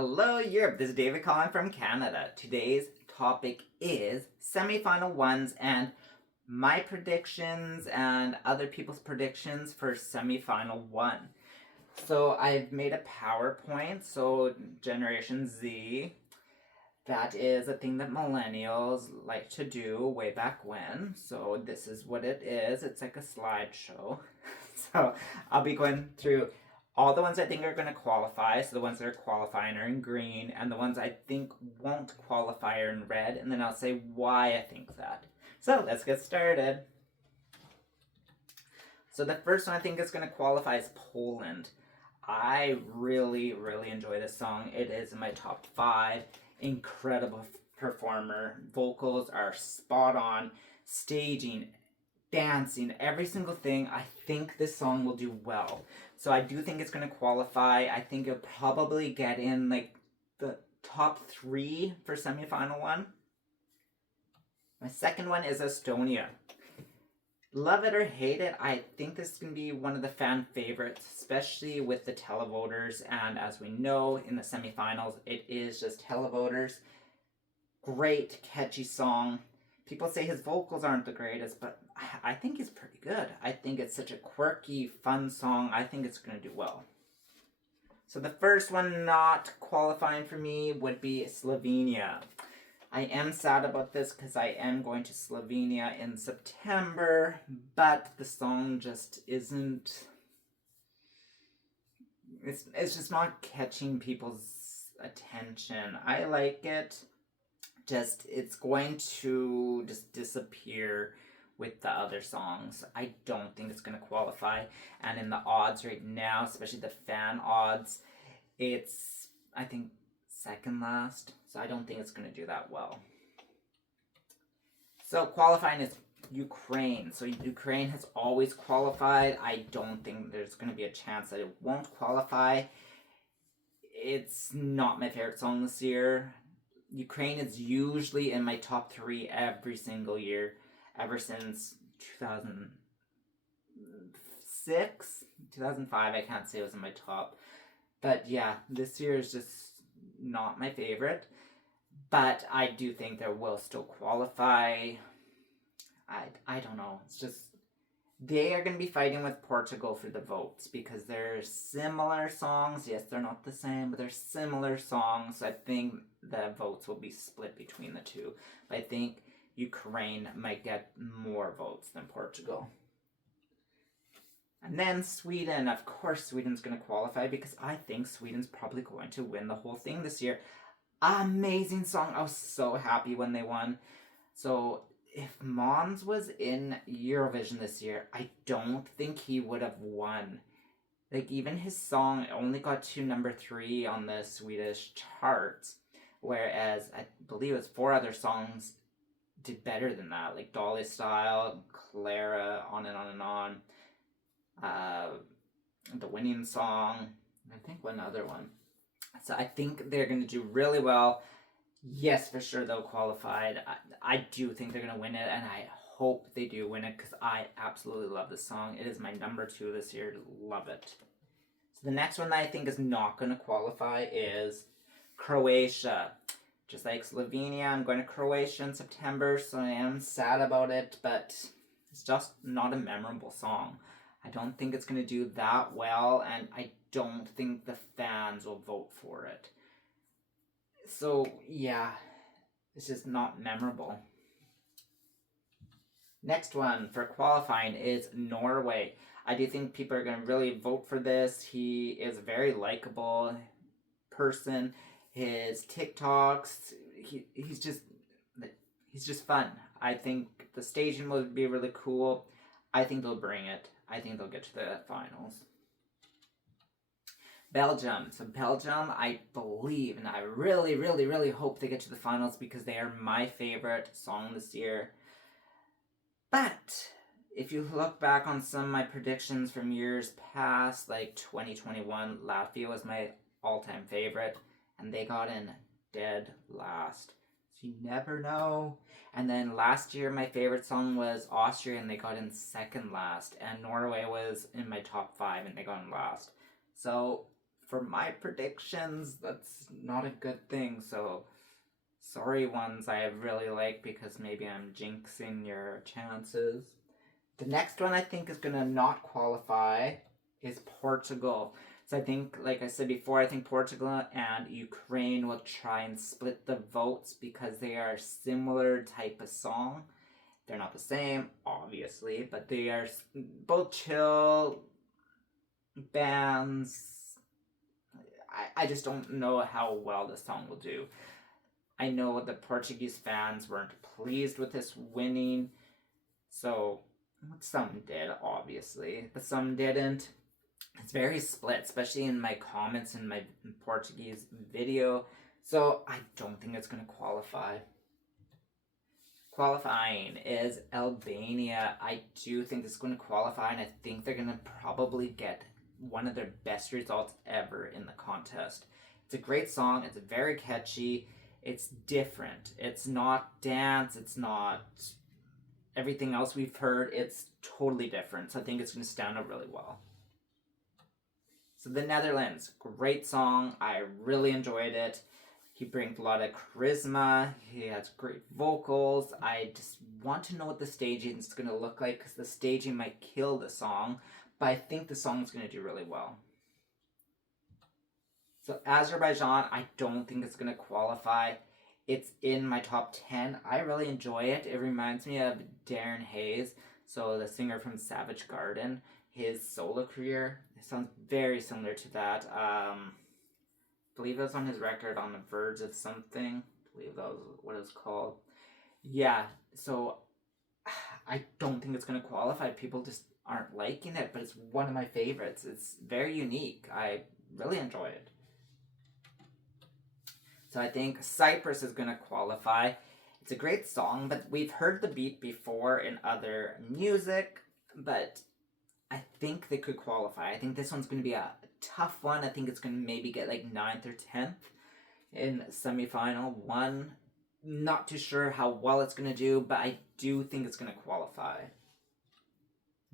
Hello Europe, this is David calling from Canada. Today's topic is semifinal ones and my predictions and other people's predictions for semifinal one. So I've made a PowerPoint, so Generation Z, that is a thing that millennials like to do way back when. So this is what it is. It's like a slideshow. So I'll be going through all the ones I think are going to qualify. So the ones that are qualifying are in green, and the ones I think won't qualify are in red, and then I'll say why I think that. So let's get started. So the first one I think is going to qualify is Poland. I really enjoy this song. It is in my top 5. Incredible performer. Vocals are spot on. Staging, dancing, every single thing. I think this song will do well. So I do think it's going to qualify. I think it'll probably get in like the top 3 for semifinal one. My second one is Estonia. Love it or hate it, I think this is going to be one of the fan favorites, especially with the televoters. And as we know, in the semifinals, it is just televoters. Great, catchy song. People say his vocals aren't the greatest, but I think he's pretty good. I think it's such a quirky, fun song. I think it's going to do well. So the first one not qualifying for me would be Slovenia. I am sad about this because I am going to Slovenia in September, but the song just isn't... It's just not catching people's attention. I like it, just it's going to just disappear with the other songs. I don't think it's going to qualify, and in the odds right now, especially the fan odds, it's, I think, second last, so I don't think it's going to do that well. So qualifying is Ukraine. So Ukraine has always qualified. I don't think there's going to be a chance that it won't qualify. It's not my favorite song this year. Ukraine is usually in my top 3 every single year, ever since 2006, 2005, I can't say it was in my top. But yeah, this year is just not my favorite, but I do think there will still qualify. I don't know. It's just they are going to be fighting with Portugal for the votes because they're similar songs. Yes, they're not the same, but they're similar songs. I think the votes will be split between the two. But I think Ukraine might get more votes than Portugal. And then Sweden. Of course Sweden's going to qualify because I think Sweden's probably going to win the whole thing this year. Amazing song. I was so happy when they won. So if Måns was in Eurovision this year, I don't think he would have won. Like, even his song only got to number 3 on the Swedish charts, whereas I believe it's 4 other songs did better than that, like Dolly Style, Clara, on and on and on. The winning song, I think one other one. So I think they're going to do really well. Yes, for sure they'll qualify. I do think they're going to win it, and I hope they do win it because I absolutely love this song. It is my number 2 this year. Love it. So the next one that I think is not going to qualify is Croatia. Just like Slovenia, I'm going to Croatia in September, so I am sad about it, but it's just not a memorable song. I don't think it's going to do that well, and I don't think the fans will vote for it. So, yeah, it's just not memorable. Next one for qualifying is Norway. I do think people are going to really vote for this. He is a very likable person. His TikToks, he's just fun. I think the staging will be really cool. I think they'll bring it. I think they'll get to the finals. Belgium. So Belgium, I believe, and I really hope they get to the finals because they are my favorite song this year. But if you look back on some of my predictions from years past, like 2021, Latvia was my all-time favorite, and they got in dead last. So you never know. And then last year, my favorite song was Austria, and they got in second last. And Norway was in my top 5, and they got in last. So for my predictions, that's not a good thing. So, sorry ones I really like, because maybe I'm jinxing your chances. The next one I think is going to not qualify is Portugal. So I think, like I said before, I think Portugal and Ukraine will try and split the votes because they are similar type of song. They're not the same, obviously, but they are both chill bands. I just don't know how well this song will do. I know the Portuguese fans weren't pleased with this winning, so some did, obviously, but some didn't. It's very split, especially in my comments in my Portuguese video, so I don't think it's going to qualify. Qualifying is Albania. I do think this is going to qualify, and I think they're going to probably get one of their best results ever in the contest. It's a great song. It's very catchy. It's different. It's not dance. It's not everything else we've heard. It's totally different. So I think it's going to stand out really well. So the Netherlands, great song. I really enjoyed it. He brings a lot of charisma. He has great vocals. I just want to know what the staging is going to look like, because the staging might kill the song, but I think the song is going to do really well. So Azerbaijan, I don't think it's going to qualify. It's in my top 10. I really enjoy it. It reminds me of Darren Hayes, so the singer from Savage Garden. His solo career, it sounds very similar to that. I believe it was on his record, On the Verge of Something. I believe that was what it was called. Yeah, so I don't think it's going to qualify. People just aren't liking it, but it's one of my favorites. It's very unique. I really enjoy it. So I think Cyprus is going to qualify. It's a great song, but we've heard the beat before in other music, but I think they could qualify. I think this one's going to be a tough one. I think it's going to maybe get like 9th or 10th in semifinal 1. Not too sure how well it's going to do, but I do think it's going to qualify.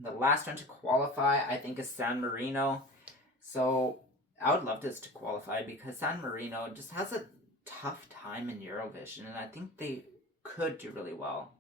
The last one to qualify, I think, is San Marino. So I would love this to qualify, because San Marino just has a tough time in Eurovision, and I think they could do really well.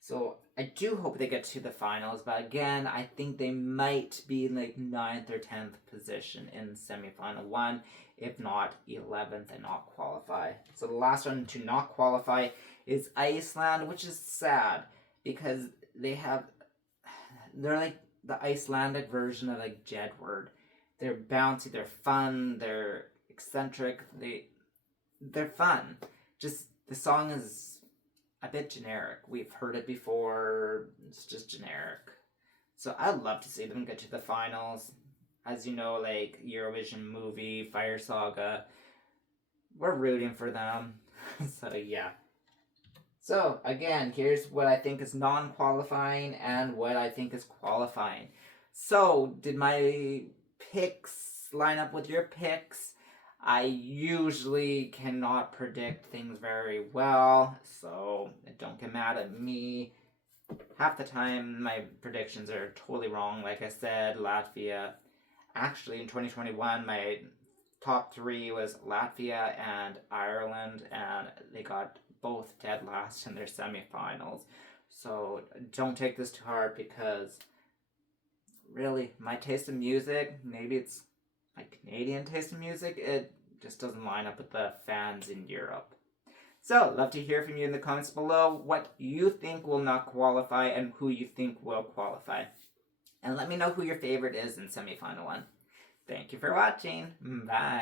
So I do hope they get to the finals, but again, I think they might be in like 9th or 10th position in semifinal 1, if not 11th, and not qualify. So the last one to not qualify is Iceland, which is sad, because they're like the Icelandic version of like Jedward. They're bouncy, they're fun, they're eccentric, they're fun. Just the song is a bit generic. We've heard it before. It's just generic. So I'd love to see them get to the finals. As you know, like Eurovision movie, Fire Saga, we're rooting for them. So yeah. So again, here's what I think is non-qualifying and what I think is qualifying. So did my picks line up with your picks? I usually cannot predict things very well, so don't get mad at me. Half the time, my predictions are totally wrong. Like I said, Latvia. Actually, in 2021, my top 3 was Latvia and Ireland, and they got both dead last in their semifinals. So don't take this to heart, because really, my taste in music, maybe it's my Canadian taste in music, it just doesn't line up with the fans in Europe. So, love to hear from you in the comments below what you think will not qualify and who you think will qualify. And let me know who your favorite is in semifinal 1. Thank you for watching. Bye.